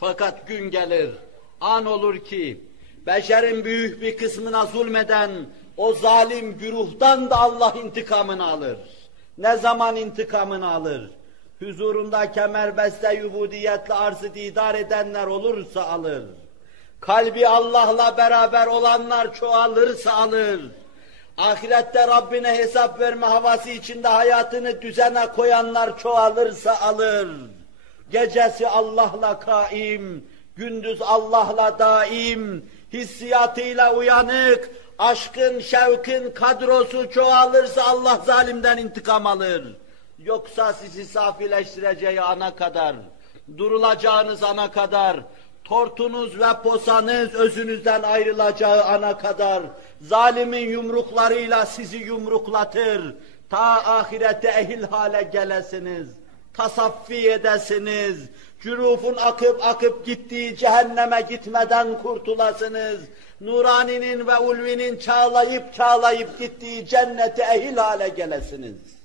Fakat gün gelir, an olur ki, beşerin büyük bir kısmına zulmeden o zalim güruhtan da Allah intikamını alır. Ne zaman intikamını alır? Huzurunda kemerbeste yubudiyetle arz-ı didar edenler olursa alır. Kalbi Allah'la beraber olanlar çoğalırsa alır. Ahirette Rabbine hesap verme havası içinde hayatını düzene koyanlar çoğalırsa alır. Gecesi Allah'la kaim, gündüz Allah'la daim, hissiyatıyla uyanık, aşkın, şevkin kadrosu çoğalırsa Allah zalimden intikam alır. Yoksa sizi safileştireceği ana kadar, durulacağınız ana kadar, tortunuz ve posanız özünüzden ayrılacağı ana kadar, zalimin yumruklarıyla sizi yumruklatır, ta ahirette ehil hale gelesiniz, tasaffi edesiniz, cürufun akıp gittiği cehenneme gitmeden kurtulasınız, nuraninin ve ulvinin çağlayıp gittiği cennete ehil hale gelesiniz.